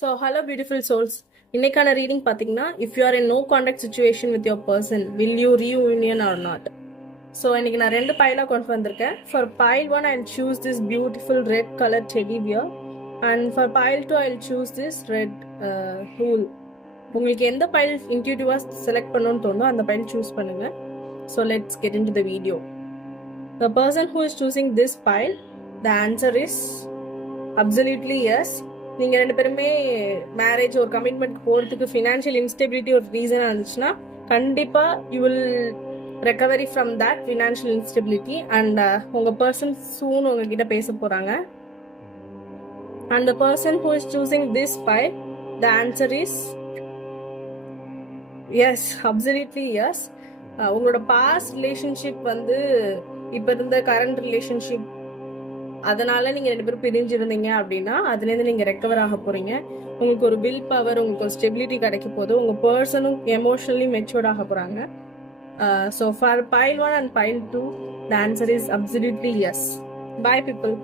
So hello beautiful souls. இன்னைக்கான reading பார்த்தீங்கன்னா, if you are in no contact situation with your person, will you reunion or not? So இன்னைக்கு நான் 2 பைலாக கொண்டு வந்திருக்கேன். For pile 1 I'll choose this beautiful red color teddy bear, and for pile 2 I'll choose this red wool. உங்களுக்கு எந்த file இன்ட்யூட்டிவாக select பண்ணணும்னு தோணுதோ அந்த பைல் சூஸ் பண்ணுங்க. So let's get in to the video. The person who is choosing this pile, the answer is absolutely yes. நீங்கள் 2 பேருமே marriage ஒரு commitment போகிறதுக்கு ஃபினான்ஷியல் இன்ஸ்டெபிலிட்டி ஒரு ரீசனாக இருந்துச்சுன்னா கண்டிப்பாக you will recovery from that financial instability and உங்கள் person soon உங்ககிட்ட பேச போகிறாங்க. And the person who is choosing this pile, the answer is yes, absolutely yes. உங்களோட பாஸ்ட் ரிலேஷன்ஷிப் வந்து இப்போ இருந்த கரண்ட் ரிலேஷன்ஷிப் அதனால நீங்க 2 பேரும் பிரிஞ்சிருந்தீங்க அப்படின்னா அதுலேருந்து நீங்க ரெக்கவர் ஆக போறீங்க. உங்களுக்கு ஒரு வில் பவர், உங்களுக்கு ஒரு ஸ்டெபிலிட்டி கிடைக்க போது. உங்க பர்சனும் எமோஷனலி மெச்சூர்ட் ஆக போறாங்க. So for pile 1 and pile 2 the answer is absolutely yes. Bye people.